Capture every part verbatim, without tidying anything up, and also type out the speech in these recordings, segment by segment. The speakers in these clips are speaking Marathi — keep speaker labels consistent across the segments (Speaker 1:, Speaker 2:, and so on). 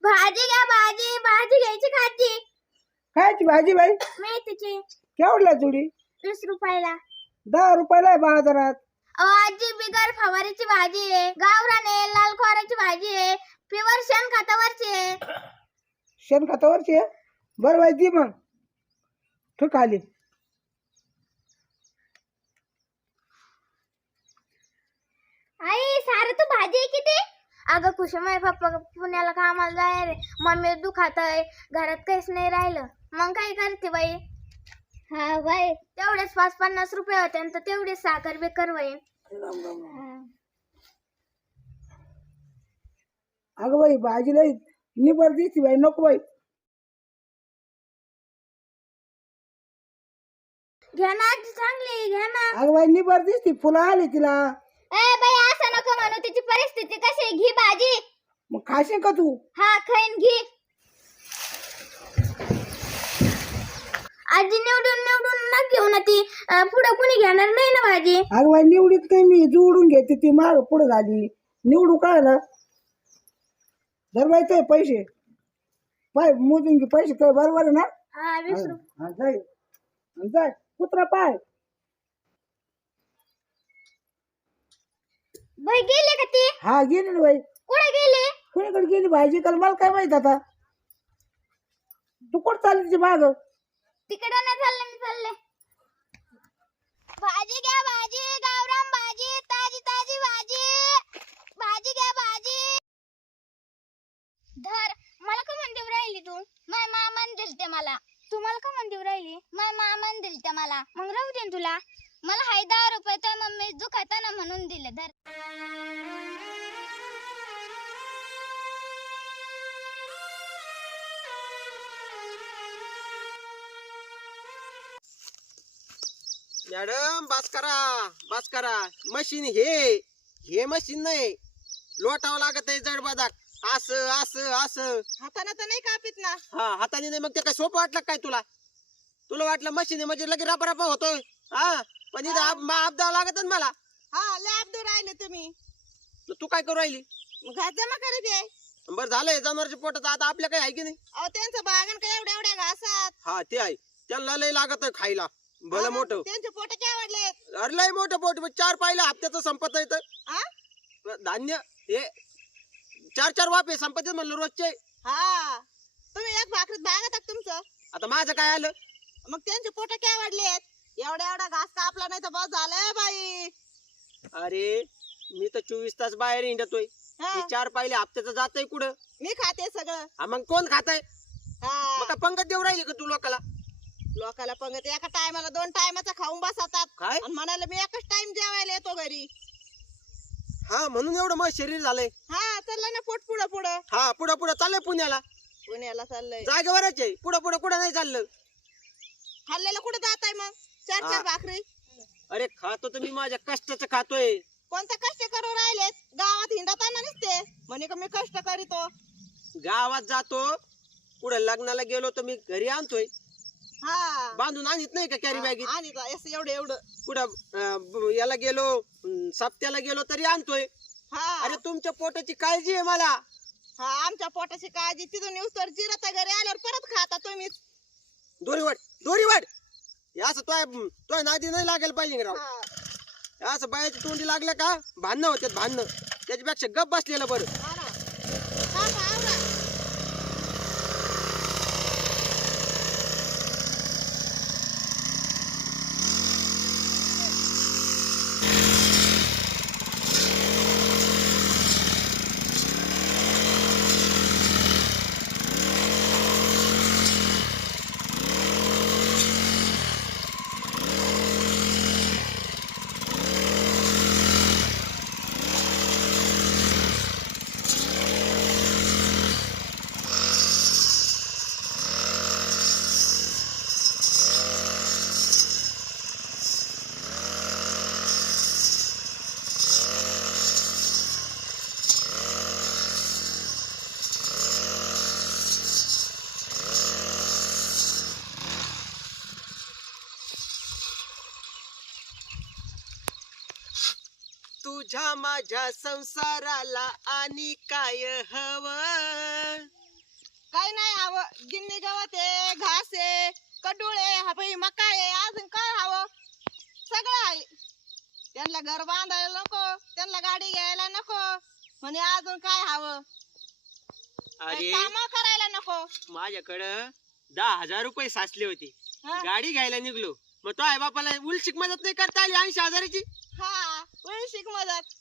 Speaker 1: भाजी घ्या भाजी भाजी घ्यायची खायची.
Speaker 2: खायची भाजी बाई
Speaker 1: मेथीची
Speaker 2: केवढला जुडी?
Speaker 1: वीस रुपयाला.
Speaker 2: दहा रुपयाला आहे बाजारात.
Speaker 1: अहो आजी बिगर फवारीची भाजी आहे, गावरान आहे, लाल खोऱ्याची भाजी आहे, प्युअर शेण खतावरची आहे.
Speaker 2: शेणखतावरची आहे. बरं बाई ती मग तू खाली.
Speaker 1: आई सारं तू भाजी आहे किती? अगं खुशी माझे पप्पा पुण्याला कामाला जाय रे, मम्मी दुखात आहे, घरात काहीच नाही राहिलं, मग काय करते बाई? हा बाई तेवढेच पाच पन्नास रुपये होते तर तेवढेच साखर बेकर बाई.
Speaker 2: अगं बाई भाजी नाही निबर दिसती बाई नको बाई.
Speaker 1: घ्या ना आजी चांगली घ्या ना.
Speaker 2: अगं बाई निबर दिसती फुलं आली तिला.
Speaker 1: ए बाई असं नको म्हणू, तिची परिस्थिती कशी आहे, घी भाजी.
Speaker 2: मग खाशील का तू?
Speaker 1: हा खाईन घी. आजी निवडून निवडून न घेऊ ना ती, पुढे कुणी घेणार नाही ना भाजी.
Speaker 2: अगं बाई निवडीत नाही मी जोडून घेते ती माग पुढे झाली. निवडू काय ना जर बाई ते पैसे पाय मोजून घे पैसे काय बरोबर आहे ना?
Speaker 1: हा वीस रुपये.
Speaker 2: हा जाय जाय कुत्रा पाय.
Speaker 1: बाई गेले का ती?
Speaker 2: हा गेली ना बाई.
Speaker 1: कुठे गेले?
Speaker 2: कुणीकडे गेली भाजी काल मला काय माहित आता. तू कुठं चालली तिच्या माग?
Speaker 1: तिकडे नाही चालले, मी चालले. भाजी घ्या भाजी, गावरान भाजी, ताजी ताजी भाजी. भाजी घ्या भाजी. धर. मला का म्हणते राहिली तू? माय मामान दिलते मला. तुम्हाला का म्हणते राहिली? माय मामान दिलते मला. मग राहू दे तुला. मला हाय दहा रुपये तर मम्मी दुखाता ना म्हणून दिले. धर.
Speaker 3: मॅडम बस करा बस करा. मशीन हे हे मशीन नाही, लोटावं लागत आहे जड बदाक. असं असं असं
Speaker 4: हाताने तर नाही कापित ना.
Speaker 3: हा हाताने नाही. मग ते काय सोपं वाटलं काय तुला? तुला वाटलं मशीन म्हणजे लगे रपा रपा होतोय. हा पण इथं आप द्यावं लागत ना मला.
Speaker 4: हा लय अब्दू राहिले तुम्ही.
Speaker 3: तू काय करू राहिली?
Speaker 4: मग घास जमा करीत आहे.
Speaker 3: बरं झालंय जनावरच्या पोटात आता आपल्या काही आहे की नाही?
Speaker 4: अहो त्यांचं बागन काय एवढ्या एवढ्या घासात.
Speaker 3: हा ते आहे. त्यांना लय लागत आहे खायला. भलं मोठं.
Speaker 4: त्यांचे पोट काय आवडले?
Speaker 3: अरे लय मोठं पोट. चार पाहिलं हप्त्याचं संपत येत
Speaker 4: हा
Speaker 3: धान्य. हे चार चार वापे संपत म्हणलं रोजचे.
Speaker 4: हा तुम्ही एक भाकरीत बागत तुमचं.
Speaker 3: आता माझं काय आलं?
Speaker 4: मग त्यांचे पोट काय आवडलेत? एवढ्या एवढा घास कापला नाही तर बस झालंय बाई.
Speaker 3: अरे मी तर चोवीस तास बाहेर हिंडतोय.
Speaker 4: हा,
Speaker 3: मी चार पाहिले हप्त्याचं जातय कुठं?
Speaker 4: मी खाते सगळं.
Speaker 3: हा मग कोण खाताय? मग
Speaker 4: हा
Speaker 3: काय पंगत देऊ राहिली का तू लोकाला?
Speaker 4: लोकाला पंगत एका टायमाला दोन टायमाचा खाऊन बसतात
Speaker 3: काय?
Speaker 4: आणि म्हणाले मी एकच टाइम जेवायला येतो घरी.
Speaker 3: हा म्हणून एवढं मग शरीर झालंय.
Speaker 4: हा चाललंय ना पोट पुढं पुढं.
Speaker 3: हा पुढं पुढं चाललंय पुण्याला.
Speaker 4: पुण्याला चाललंय.
Speaker 3: जागेवरच आहे. पुढं पुढं कुठं नाही चाललं.
Speaker 4: खाल्लेलं कुठं जात आहे मग? चार
Speaker 3: हा.
Speaker 4: चार भाकरी.
Speaker 3: अरे खातो तर मी माझ्या कष्टाचं खातोय.
Speaker 4: कोणते कष्ट करू राहिलेत? गावात हिंडताना नसते म्हणे का मी कष्ट करीतो.
Speaker 3: गावात जातो, पुढे लग्नाला गेलो तर मी घरी आणतोय.
Speaker 4: हा
Speaker 3: बांधून आणत नाही का कॅरी बॅगीत?
Speaker 4: आणि असं एवढं एवढं.
Speaker 3: पुढं याला गेलो, अं, सप्त्याला गेलो तरी आणतोय.
Speaker 4: हा
Speaker 3: अरे तुमच्या पोटाची काळजी आहे मला.
Speaker 4: हा आमच्या पोटाची काळजी तिथून येऊस तर जिरत घरी आल्यावर परत खाता तुम्हीच.
Speaker 3: दोरी वाट दोरी वाट. हे असं तोय तोय नादी नाही लागायला पाहिजे राव.
Speaker 4: हा.
Speaker 3: हे असं बायाची तोंडी लागलं का भांडणं होतात भांडणं. त्याच्यापेक्षा गप बसलेलं बरं.
Speaker 4: हा ना. टाका, आवरा.
Speaker 3: तुझ्या माझ्या संसाराला आणि काय हवं?
Speaker 4: काय नाही हवं, गिन्नी गवत आहे, घास आहे, कडूळ आहे, हा बाई मका आहे, अजून काय हवं? सगळं आहे. त्यांना घर बांधायला नको, त्यांना गाडी घ्यायला नको, म्हणे अजून काय हवं?
Speaker 3: अरे
Speaker 4: काम करायला नको.
Speaker 3: माझ्याकडं दहा हजार रुपये साचले होते,
Speaker 4: हा?
Speaker 3: गाडी घ्यायला निघलो, मग तो आई बापाला उलशिक मदत नाही करता आली ऐंशी हजाराची.
Speaker 4: हा उलशिक मदत.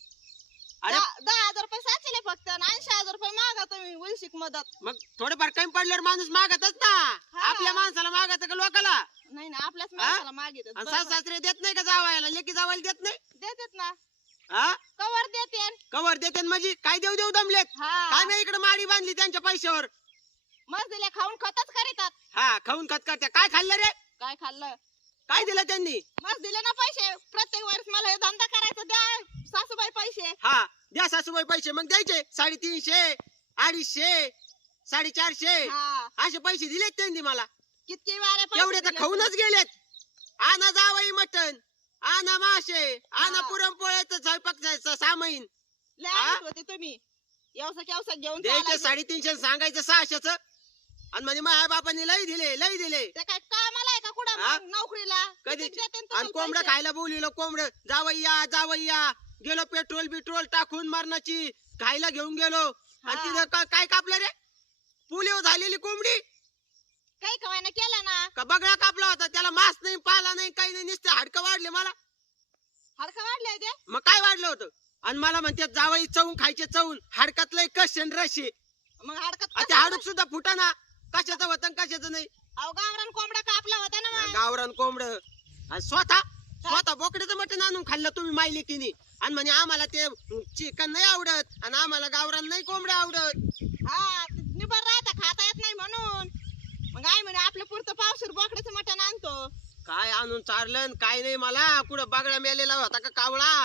Speaker 3: अरे
Speaker 4: दहा दहा हजार रुपये साचले फक्त आणि ऐंशी हजार रुपये मागा तुम्ही उलशिक मदत.
Speaker 3: मग थोडंफार कमी पडल्यावर माणूस मागतच ना. आपल्या माणसाला मागत का लोकाला?
Speaker 4: नाही ना, आपल्याच माणसाला मागितलं.
Speaker 3: आणि सास सासरे देत नाही का जावायला, लेकी जावायला देत नाही?
Speaker 4: देतात ना,
Speaker 3: हा
Speaker 4: कवर देते.
Speaker 3: कवर देते म्हणजे काय देऊ देऊ दमलेत. काय
Speaker 4: हा
Speaker 3: नाही इकडे माडी बांधली त्यांच्या पैशावर.
Speaker 4: मस्त दिले खाऊन खतच करीतात.
Speaker 3: हा खाऊन खत करते. काय खाल्लं रे?
Speaker 4: काय खाल्लं?
Speaker 3: काय दिलं त्यांनी?
Speaker 4: मस्त दिले ना पैसे. प्रत्येक वेळेस मला हे धंदा करायचा, द्या सासूबाई पैसे.
Speaker 3: हा द्या सासूबाई पैसे. मग द्यायचे साडेतीनशे अडीचशे साडेचारशे
Speaker 4: हा
Speaker 3: असे पैसे दिलेत त्यांनी मला.
Speaker 4: कितके वारे पैसे
Speaker 3: एवढे तर
Speaker 4: दिले
Speaker 3: खाऊनच गेलेत. आणा जावई मटण, आणा मासे, आणा
Speaker 4: हा.
Speaker 3: पुरणपोळ्याचं स्वयंपाक सामाईन.
Speaker 4: लय
Speaker 3: हा?
Speaker 4: आणत होते तुम्ही. व्यवसाय व्यवसाय घेऊन
Speaker 3: द्यायचे
Speaker 4: चालायचे.
Speaker 3: साडेतीनशे सांगायचं सहाशेच. आणि म्हणजे माझ्या बापांनी लई दिले लई दिले.
Speaker 4: ते काय कामाला आहे का कुठं
Speaker 3: हा?
Speaker 4: मग नोकरीला?
Speaker 3: कधी
Speaker 4: किती देते
Speaker 3: आणि
Speaker 4: तुम्हाला
Speaker 3: कोंबडं
Speaker 4: पैसे?
Speaker 3: खायला बोलविलं. कोंबडं जावई या जावई या. गेलो पेट्रोल बिट्रोल टाकून मरणाची खायला घेऊन गेलो. आणि
Speaker 4: हा.
Speaker 3: तिथं का- काय कापलं रे? पुलिओ झालेली कोंबडी
Speaker 4: काही कवायना केलं ना.
Speaker 3: का बगळा कापला होता. त्याला मांस नाही पाला नाही काही नाही, नुसते हाडकं वाढले मला.
Speaker 4: हडकं वाढले ते.
Speaker 3: मग काय वाढलं होतं? आणि मला म्हणते जावई चवून खायचे चवून. हाडकातलं कशन रशी.
Speaker 4: मग हडकत
Speaker 3: ते हाडूक सुद्धा फुटाना. कशाचं होतं कशाचं नाही.
Speaker 4: अहो गावरान कोंबडा कापला होता ना मग.
Speaker 3: गावरान कोंबड आणि स्वतः स्वतः बोकड्याचं मटण आणून खाल्लं तुम्ही मायलेकीने. आणि म्हणजे आम्हाला ते चिकन नाही आवडत आणि आम्हाला गावरान नाही कोंबड आवडत.
Speaker 4: हा निबर राहता, खाता येत नाही म्हणून. मग आई म्हणे आपलं पुरतं पावशेर बोकड्याचं मटण आणतो.
Speaker 3: काय आणून चारलं आणि काय नाही. मला कुठं बागडा मेलेला होता का कावळा?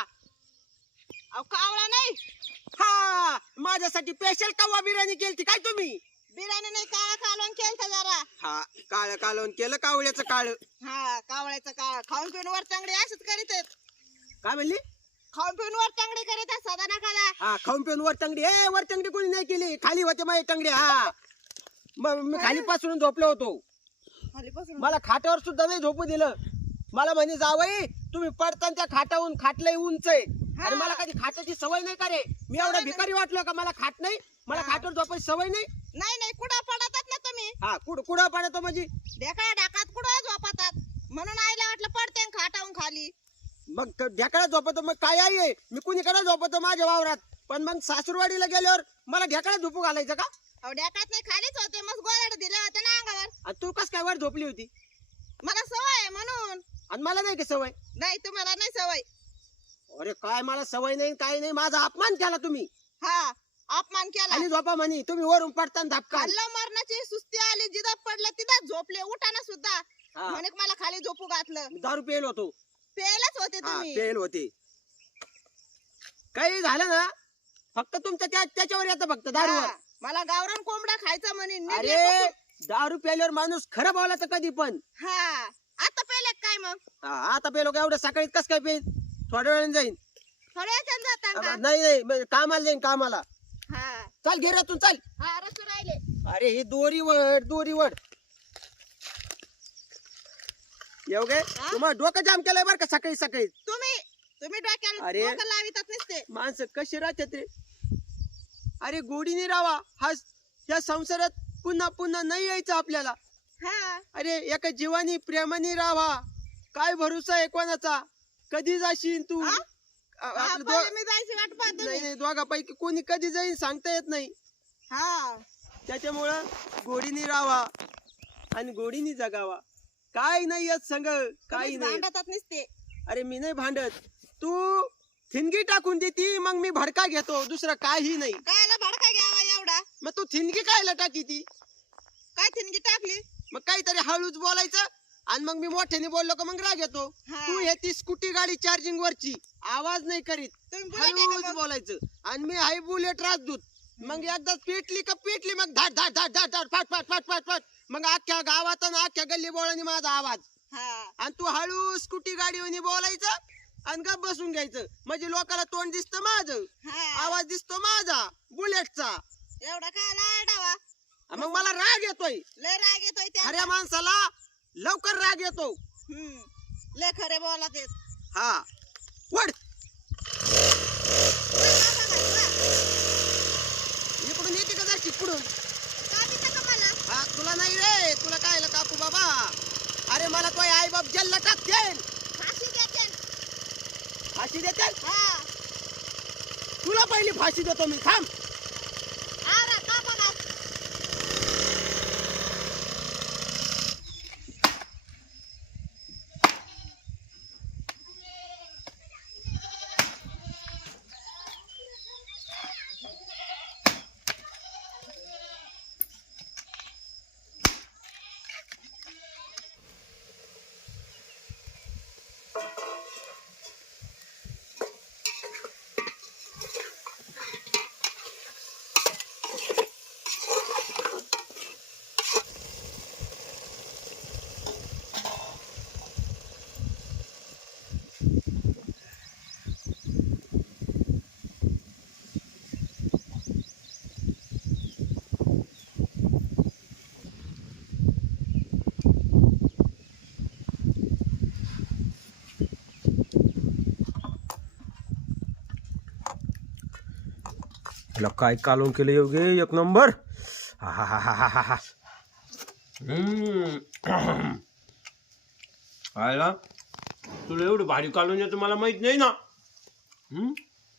Speaker 4: अहो कावळा नाही,
Speaker 3: हा माझ्यासाठी स्पेशल कव्वा बिर्याणी केलती काय तुम्ही?
Speaker 4: बिर्याणी नाही, काळा कालवण केलता जरा.
Speaker 3: हा काळ कालवण केलं कावळ्याचं काळ.
Speaker 4: हा कावळ्याचं काळ. खाऊन पिऊन वर चांगडी असंच करीत आहेत.
Speaker 3: काय म्हणली?
Speaker 4: खाऊन पिऊन वर चांगडी करीत आहेत सदा नकाला.
Speaker 3: हा खाऊन पिऊन वर टंगडी. ए वर टंगडी कोणी नाही केली, खाली होते माझी टंगडी. हा मग मी खाली पासून झोपलो होतो.
Speaker 4: खालीपासून
Speaker 3: मला खाटावर सुद्धा नाही झोपू दिलं. मला म्हणे जावई तुम्ही पडताना त्या खाटावून खाटलंय उंच आहे. आणि मला कधी खाटाची सवय नाही का रे? मी एवढा भिकारी वाटलो का मला खाट नाही? मला खाटावर झोपायची सवय नाही.
Speaker 4: नाही नाही कुठं पडतात ना तुम्ही.
Speaker 3: हा कुड कुठं पडतो म्हणजे?
Speaker 4: ढेकळा ढाकात कुठं झोपतात म्हणून आईला वाटलं पडते आणि खाटावून खाली.
Speaker 3: मग ढेकळा झोपतो मग काय आहे? मी कुणीकडे झोपतो माझ्या वावरात. पण मग सासूरवाडीला गेल्यावर मला ढेकळा झोपू घालायचं का?
Speaker 4: अहो ढेकात नाही, खालीच होते. मग गोदाड दिले होते ना अंगावर.
Speaker 3: आणि तू कस काय वर झोपली होती?
Speaker 4: मला सवय आहे म्हणून.
Speaker 3: आणि मला नाही का सवय?
Speaker 4: नाही तुम्हाला नाही सवय.
Speaker 3: अरे काय मला सवय नाही काय नाही. माझा अपमान केला तुम्ही.
Speaker 4: हा अपमान केला.
Speaker 3: आणि झोपा म्हणे तुम्ही वरून पडताना धपका.
Speaker 4: खाल्लं मरणाची सुस्ती आली, जिथं पडलं तिथं झोपले. उठाना सुद्धा
Speaker 3: हा.
Speaker 4: म्हणे मला खाली झोपू घातलं.
Speaker 3: दारू पेल होतो.
Speaker 4: पेलच होते
Speaker 3: हा
Speaker 4: तुम्ही.
Speaker 3: पेल होते. काही झालं ना फक्त तुमच्या त्या त्याच्यावर येतं फक्त दारूवर.
Speaker 4: हा, मला गावरान कोंबडा खायचा म्हणे.
Speaker 3: अरे
Speaker 4: निघल्यापासून-
Speaker 3: दारू प्यायल्यावर माणूस खरं बोलायचं कधी पण.
Speaker 4: हा आता पेले काय मग?
Speaker 3: हा, आता पेलो का एवढं सकाळी कस काय पेन? थोड्या वेळाने जाईन.
Speaker 4: थोड्या वेळाने जाता का?
Speaker 3: नाही नाही म्हणजे कामाला जाईन कामाला.
Speaker 4: हा
Speaker 3: चाल घेरातून चाल.
Speaker 4: हा रसू राहिले.
Speaker 3: अरे ही दोरी वड दोरी वड. येऊ गे
Speaker 4: हा?
Speaker 3: तुम्हाला डोकं जाम केलंय बरं का सकाळी सकाळी.
Speaker 4: तुम्ही तुम्ही डोक्याला
Speaker 3: अरे.
Speaker 4: डोकं लावितात नसते.
Speaker 3: माणसं कशी राहतात रे? अरे गोडीने राहावा. हा या संसारात पुन्हा पुन्हा नाही यायचं आपल्याला.
Speaker 4: हा
Speaker 3: अरे एका जीवानी प्रेमाने राहावा. काय भरोसा आहे कोणाचा? कधी जाशील तू?
Speaker 4: हा?
Speaker 3: आ-
Speaker 4: हा,
Speaker 3: आपलं
Speaker 4: पहिले
Speaker 3: दो-
Speaker 4: मी जायची वाट पाहत
Speaker 3: नाही
Speaker 4: तुम्ही.
Speaker 3: नाही दोघापैकी कोणी कधी जाईल सांगता येत नाही.
Speaker 4: हा
Speaker 3: त्याच्यामुळं गोडीने राहावा आणि गोडीने जगावा. काय नाही येत संग काही
Speaker 4: तुम्हीच
Speaker 3: नाही.
Speaker 4: भांडतात नसते.
Speaker 3: अरे मी नाही भांडत. तू थिनगी टाकून देती मग मी भडका घेतो. दुसरं काही नाही.
Speaker 4: कायला भडका घ्यावा एवढा?
Speaker 3: मग तू थिनगी कायला टाकी ती?
Speaker 4: काय थिनगी टाकली?
Speaker 3: मग काहीतरी हळूच बोलायचं आणि मग मी मोठ्याने बोललो का मग राग येतो.
Speaker 4: हा.
Speaker 3: तू हे ती स्कूटी गाडी चार्जिंग वरची आवाज नाही करीत.
Speaker 4: तुम्ही बुलेट आहे का
Speaker 3: हळूच
Speaker 4: मग?
Speaker 3: बोलायचं. आणि मी हाय बुलेट राजदूत. मग एकदा पेटली का पेटली मग धाड धाड धाड धाड धाड फाट फाट फाट फाट फाट. मग अख्ख्या गावात आणि अख्ख्या गल्ली बोळानी माझा आवाज.
Speaker 4: हा
Speaker 3: आणि तू हळू स्कूटी गाडीवर बोलायचं आणि गप बसून घ्यायचं. म्हणजे लोकांना तोंड दिसतं माझं,
Speaker 4: हा
Speaker 3: आवाज दिसतो माझा बुलेटचा.
Speaker 4: एवढा काय आरडावा?
Speaker 3: मग मला राग येतोय.
Speaker 4: लय राग येतोय त्या
Speaker 3: खऱ्या माणसाला लवकर राग येतो.
Speaker 4: हम्म लय खरे बोला ते
Speaker 3: हा वड इकडून येते का जर तिकडून हा तुला नाही रे तुला काय काकू बाबा. अरे मला तो आई बाप जल्ला टाकतील फाशी देते. तुला पहिली फाशी देतो मी थांब.
Speaker 5: त्याला काय कालून केलं योगे एक नंबर. हा हा हा हा हा हा हम्म आयला तुला एवढं भारी कालून येतं मला माहित नाही ना. हम्म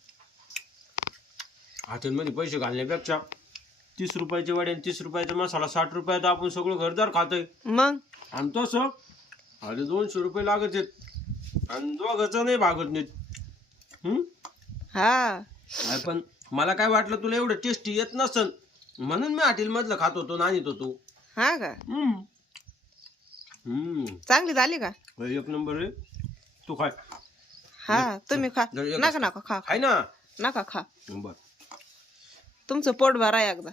Speaker 5: हॉटेलमध्ये पैसे घालण्यापेक्षा तीस रुपयाचे वडे आणि तीस रुपयाचा मसाला साठ रुपयात आपण सगळं घरदार खातोय.
Speaker 4: मग
Speaker 5: आणि तसं अरे दोनशे रुपये लागत आहेत आणि दोघांचं नाही भागत नाहीत. हम्म
Speaker 4: हा
Speaker 5: पण मला काय वाटलं तुला एवढं टेस्टी येत नसन म्हणून मी हॉटेल मधलं खात होतो आणि आणत होतो.
Speaker 4: हा का
Speaker 5: हम्म हम्म
Speaker 4: चांगली झाली का
Speaker 5: एक नंबर रे. तू खाय
Speaker 4: हा तुम्ही खा
Speaker 5: जरा एकच
Speaker 4: नका नका खा
Speaker 5: खाय ना.
Speaker 4: नका खा
Speaker 5: बर
Speaker 4: तुमचं पोट भरा एकदा.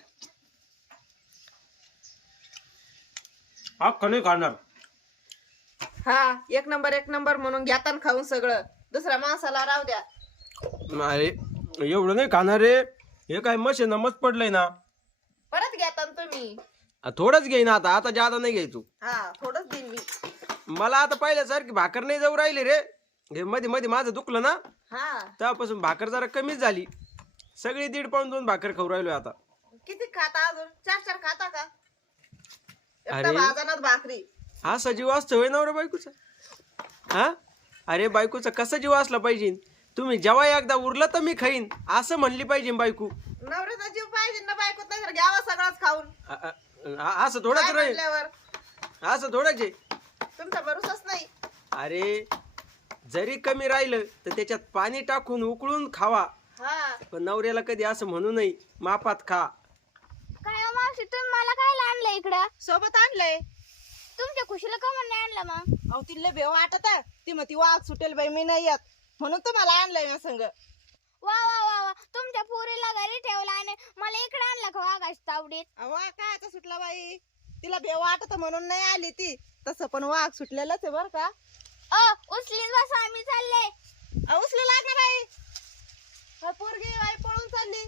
Speaker 5: अख्खा नाही खाणार.
Speaker 4: हा एक नंबर एक नंबर म्हणून घेताना खाऊन सगळं दुसऱ्या माणसाला राहू द्या.
Speaker 5: अरे एवढं नाही खाणार रे. हे काय मशीन मस्त पडलंय ना.
Speaker 4: परत घेताना तुम्ही
Speaker 5: आ, थोडंच घेईन आता आता जादा नाही घ्यायचो.
Speaker 4: हा थोडंच देईन मी.
Speaker 5: मला आता पहिल्यासारखी भाकर नाही जाऊ राहिली रे. हे मध्ये मध्ये माझं दुखलं ना
Speaker 4: हा
Speaker 5: तेव्हापासून भाकर जरा कमीच झाली. सगळी दीड पाऊन दोन भाकर खाऊ राहिलोय आता.
Speaker 4: किती खाता अजून चार चार खाता का
Speaker 5: अरे.
Speaker 4: एकटा भाजनात भाकरी.
Speaker 5: हा सजीव असतो होय नवरा बायकोचा. हा अरे बायकोचा कसा जीव असला पाहिजे. तुम्ही जेव्हा एकदा उरलं तर मी खाईन असं म्हणली पाहिजे बायको.
Speaker 4: नवऱ्याचा जीव पाहिजे ना बायकोत नाही तर घ्यावा सगळंच खाऊन.
Speaker 5: अ- अ- अ- असं थोडंच
Speaker 4: काय
Speaker 5: राहील.
Speaker 4: म्हटल्यावर
Speaker 5: असं थोडंच आहे.
Speaker 4: तुमचा भरोसाच नाही.
Speaker 5: अरे जरी कमी राहिलं तर त्याच्यात पाणी टाकून उकळून खावा.
Speaker 4: हा
Speaker 5: पण नवऱ्याला कधी असं म्हणू नये मापात खा.
Speaker 1: काय हो मावशी तुम्ही मला काय आणलं इकडं?
Speaker 4: सोबत आणलंय.
Speaker 1: तुमच्या खुशीला का म्हणून नाही आणलं मग?
Speaker 4: अहो तिला भेव वाटत ती मग ती वाघ सुटेल बाई मी नाही येत म्हणून तुम्हाला आणलंय ना संग.
Speaker 1: वा वा वा वा तुमच्या पोरीला घरी ठेवला आणि मला इकडे आणलं का वाघाच्या तावडीत?
Speaker 4: अहो काय आता सुटला बाई तिला भेव वाटत म्हणून नाही आली ती. तसं पण वाघ सुटलेलंच आहे बर का.
Speaker 1: अ उचलीच बसा आम्ही चालले.
Speaker 4: अहो, उचलू लाग ना बाई. हा पोरगी बाई पळून चालली.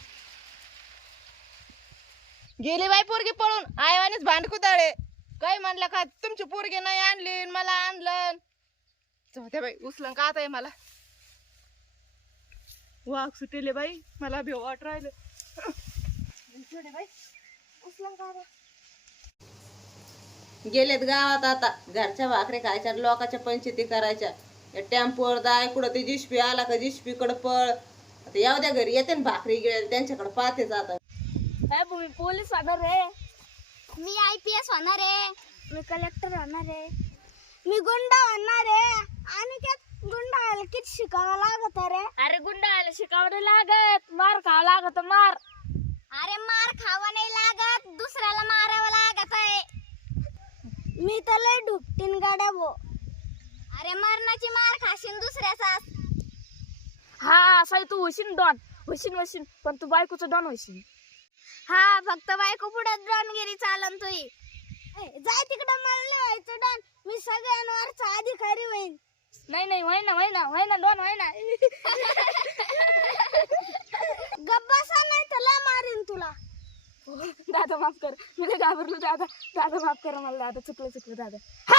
Speaker 4: गेली बाई पोरगी पळून आईवानीच भांडकुदळे. काय म्हणलं का तुमची पोरगी नाही आणली मला आणलं. जाऊ द्या बाई उचलन का आता मला. वाघ सुटेले बाई मला भेव वाट राहिलं. बाई उचलन का गेलेत गावात आता घरच्या भाकरी खायच्या लोकांच्या पंचायती करायच्या. या टेम्पोवर जाय कुठं ते जिशपी आला का जिशपीकडे पळ. आता येऊ द्या घरी येते ना भाकरी गिळायला त्यांच्याकडे पाहतेच आता.
Speaker 1: मी पोलीस होणार आहे. मी आय पी एस होणार आहे. मी कलेक्टर होणार आहे. मी गुंडा होणार आहे. आणि त्यात गुंडा व्हायला किती शिकावं लागत रे? अरे गुंडा व्हायला शिकावं नाही लागत मार खावा लागत मार. अरे मार खावा नाही लागत दुसऱ्याला मारावं लागत आहे. मी तर लय ढुकटीन गाड्या भो. अरे मरणाची मार खाशीन दुसऱ्याचा.
Speaker 6: हा साई तू होशील डॉन होशील होशील पण तू बायकोचं डॉन होशील.
Speaker 1: हा फक्त बायको पुढे ड्रॉनगिरी चालन तुई. जाय तिकडं मला नाही व्हायचं डॉन. मी सगळ्यांवरचा अधिकारी होईन.
Speaker 6: नाही नाही व्हाय ना व्हाय ना व्हाय ना डॉन व्हाय ना.
Speaker 1: गप्पासा नाही तर लय मारीन तुला.
Speaker 6: दादा माफ कर, मी लय घाबरलो दादा. दादा माफ करा मला दादा, चुकलं चुकलं दादा.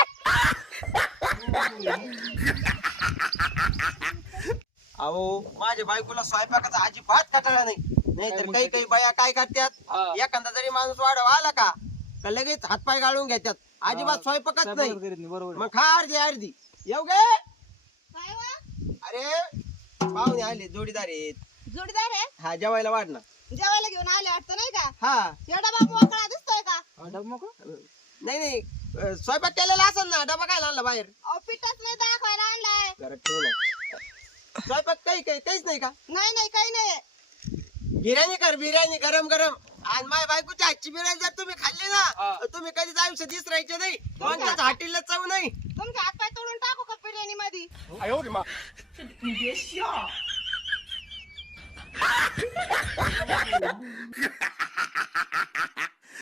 Speaker 3: अहो माझ्या बायकोला स्वयंपाकाचा अजिबात कटाळा नाही. नाहीतर काही काही बाया काय करतात, एखादा जरी माणूस वाढवा आला का का लगेच हातपाय गाळून घेतात. अजिबात स्वयंपाकच नाही. मग खा अर्धी अर्धी येऊ गे.
Speaker 4: काय वा?
Speaker 3: अरे पाहुणे आले, जोडीदार आहेत.
Speaker 4: जोडीदार आहे,
Speaker 3: हा जेवायला वाढ ना.
Speaker 4: जेवायला घेऊन आले वाटतं नाही का?
Speaker 3: हा
Speaker 4: एवढा बाप मोकळा दिसतोय का?
Speaker 3: नाही नाही अं, स्वयंपाक केलेला असेल ना, डबा काय आणला बाहेर.
Speaker 4: अहो पिठाच नाही दाखवायला आणलाय.
Speaker 3: जरा ठेव ना. स्वयंपाक काही काही काहीच नाही का.
Speaker 4: नाही नाही काही नाही.
Speaker 3: बिर्याणी कर, बिर्याणी गरम गरम. आणि माझ्या बायकोच्या हातची बिर्याणी जर तुम्ही खाल्ली ना तर तुम्ही कधीच आयुष्य दिसरायचे नाही. कोणत्याच हॉटेलला चव नाही.
Speaker 4: तुमचे हातपाय तोडून टाकू का बिर्याणी मध्ये?